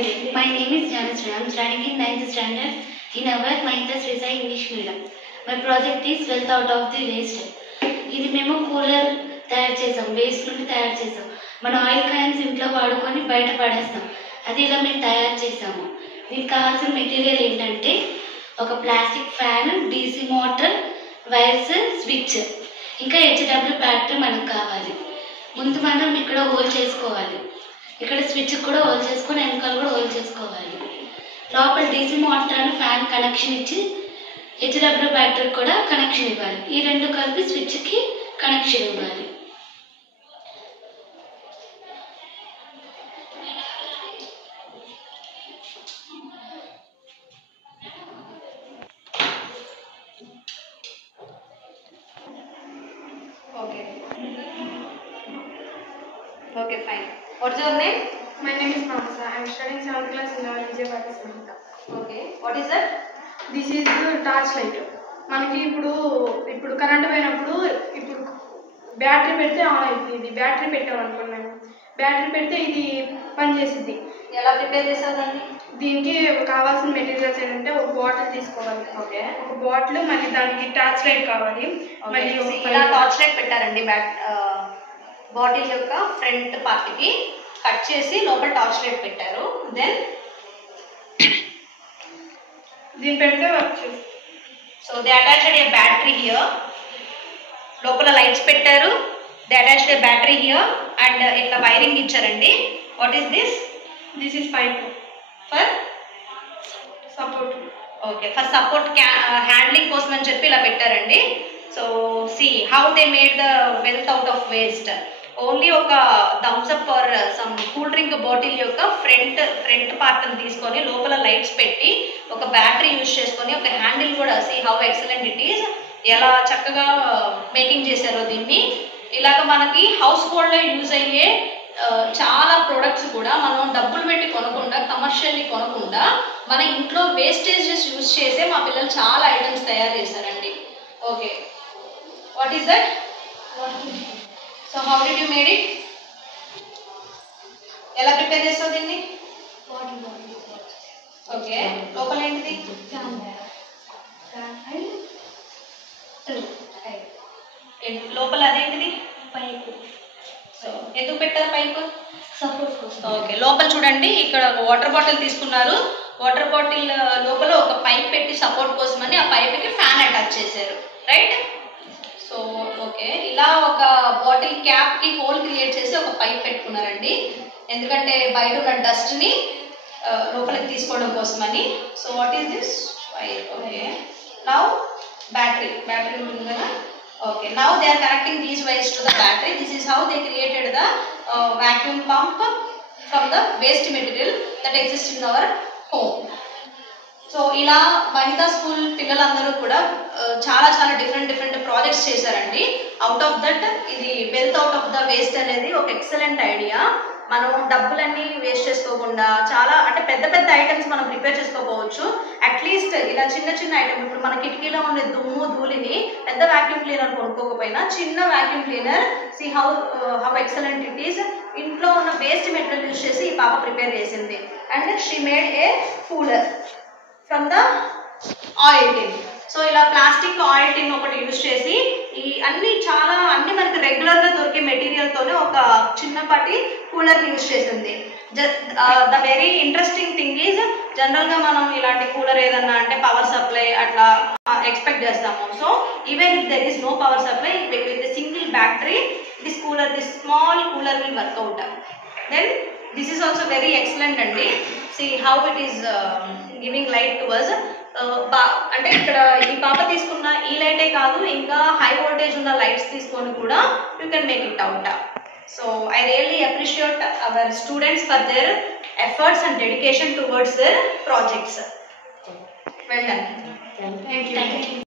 everyone. My name is Janasri. I am studying in 9th standard in our Mahindra Sri Sai English Medium. My project is Wealth Out of the Waste. ఇది మేము cooler తయారు చేసాం, waste నుండి తయారు చేసాం. మన oil cans ఇంట్లో వాడుకొని బయట పడేస్తాం. అది ఇలా మేము తయారు చేసాము. దీనికి కావాల్సిన మెటీరియల్ ఏంటంటే ఒక plastic fan, DC motor, wires, switch, ఇంకా హెచ్డబ్ల్యూ బ్యాటరీ మనకు కావాలి. ముందు మనం ఇక్కడ హోల్ చేసుకోవాలి. ఇక్కడ స్విచ్ కూడా హోల్ చేసుకొని వెనకాల కూడా హోల్ చేసుకోవాలి. లోపల డీసీ మోటార్ అని ఫ్యాన్ కనెక్షన్ ఇచ్చి హెచ్డబ్ల్యూ బ్యాటరీ కూడా కనెక్షన్ ఇవ్వాలి. ఈ రెండు కలిపి స్విచ్కి కనెక్షన్ ఇవ్వాలి. Okay, fine. What's your name? My name is Manasa. I am studying 7th class in our Vijay Bharat Mahindra. Okay. What is that? This is the torch light. మనకి ఇప్పుడు current పోయినప్పుడు ఇప్పుడు battery పెడితే on అవుతుంది. ఇది battery పెట్టామనుకోండి, మేము battery పెడితే ఇది పనిచేస్తుంది. ఎలా ప్రిపేర్ చేసావు దాన్ని? దీనికి కావాల్సిన మెటీరియల్స్ ఏంటంటే ఒక బాటిల్ తీసుకోవాలి. ఓకే, ఒక బాటిల్, మళ్ళీ దానికి టార్చ్ లైట్ కావాలి. మళ్ళీ ఇలా టార్చ్ లైట్ పెట్టారండి. బాటిల్ యొక్క ఫ్రంట్ పార్ట్కి కట్ చేసి లోపల టార్చ్ లైట్ పెట్టారు. దెన్ దీన్ని పెడితే వర్క్ చేస్తుంది. So they attached a battery here. లోపల లైట్స్ పెట్టారు. They attached a battery here and ఇట్లా వైరింగ్ ఇచ్చారండి. What is this? This is pipe for support. Okay, for support handling కోసం అని చెప్పి ఇలా పెట్టారండి. So see how they made the wealth out of waste. Only ఒక Thums Up or some cool drink bottle యొక్క front పార్ట్ని తీసుకొని లోపల లైట్స్ పెట్టి ఒక బ్యాటరీ యూజ్ చేసుకొని ఒక హ్యాండిల్ కూడా, see how excellent it is, ఎలా చక్కగా మేకింగ్ చేశారో దీన్ని. ఇలాగ మనకి హౌస్ హోల్డ్లో యూజ్ అయ్యే చాలా ప్రొడక్ట్స్ కూడా మనం డబ్బులు పెట్టి కొనకుండా, కమర్షియల్లీ కొనకుండా మన ఇంట్లో వేస్టేజెస్ యూజ్ చేసే మా పిల్లలు చాలా ఐటమ్స్ తయారు చేశారండి. Okay, what is that? So how did you made it? ఎలా ప్రిపేర్ చేస్తావు దీన్ని? ఓకే, లోపల ఏంటిది? లోపల అదేంటిది? పైపు. సో ఎందుకు పెట్టారు పైపు? సపోర్ట్ కోసం. ఓకే, లోపల చూడండి, ఇక్కడ వాటర్ బాటిల్ తీసుకున్నారు. వాటర్ బాటిల్ లోపల ఒక పైప్ పెట్టి సపోర్ట్ కోసం అని ఆ పైప్కి ఫ్యాన్ అటాచ్ చేశారు. రైట్? సో ఓకే, ఇలా ఒక బాటిల్ క్యాప్కి హోల్ క్రియేట్ చేసి ఒక పైప్ పెట్టుకున్నారండి. ఎందుకంటే బయట ఉన్న డస్ట్ని లోపలికి తీసుకోవడం కోసమని. So what is this? Wire. Okay, now battery ఉంటుంది కదా. Okay, now they are connecting these wires to the battery. This is how they created the vacuum pump from the waste material that exists in our home. So ఇలా మహిళా school పిల్లలందరూ కూడా చాలా different projects చేశారండి. Out of that ఇది wealth out of the waste అనేది ఒక excellent idea. మనం డబ్బులన్నీ వేస్ట్ చేసుకోకుండా చాలా అంటే పెద్ద ఐటమ్స్ మనం ప్రిపేర్ చేసుకోకపోవచ్చు. అట్లీస్ట్ ఇలా చిన్న ఐటమ్, ఇప్పుడు మన కిటికీలో ఉండే దుమ్ము ధూళిని పెద్ద వ్యాక్యూమ్ క్లీనర్ కొనుక్కోకపోయినా చిన్న vacuum cleaner, see how excellent it is. ఇంట్లో ఉన్న వేస్ట్ మెటీరియల్ యూజ్ చేసి ఈ పాప ప్రిపేర్ చేసింది. And she made a cooler from the oil tin. So ఇలా ప్లాస్టిక్ ఆయిల్ టిన్ ఒకటి యూజ్ చేసి ఈ అన్ని మనకి రెగ్యులర్గా దొరికే మెటీరియల్తోనే ఒక చిన్నపాటి కూలర్ని యూజ్ చేసింది. The very interesting thing is, జనరల్గా మనం ఇలాంటి కూలర్ ఏదన్నా అంటే పవర్ సప్లై అట్లా ఎక్స్పెక్ట్ చేస్తాము. So even if there is no power supply, with single battery this small cooler will work out. Then this is also very excellent అండి. See how it is giving light to us. అంటే ఇక్కడ ఈ పాప తీసుకున్న ఈ లైటే కాదు, ఇంకా హై వోల్టేజ్ ఉన్న లైట్స్ తీసుకొని కూడా you can make it out. So I really appreciate our students for their efforts and dedication towards there projects. Well done. Thank you.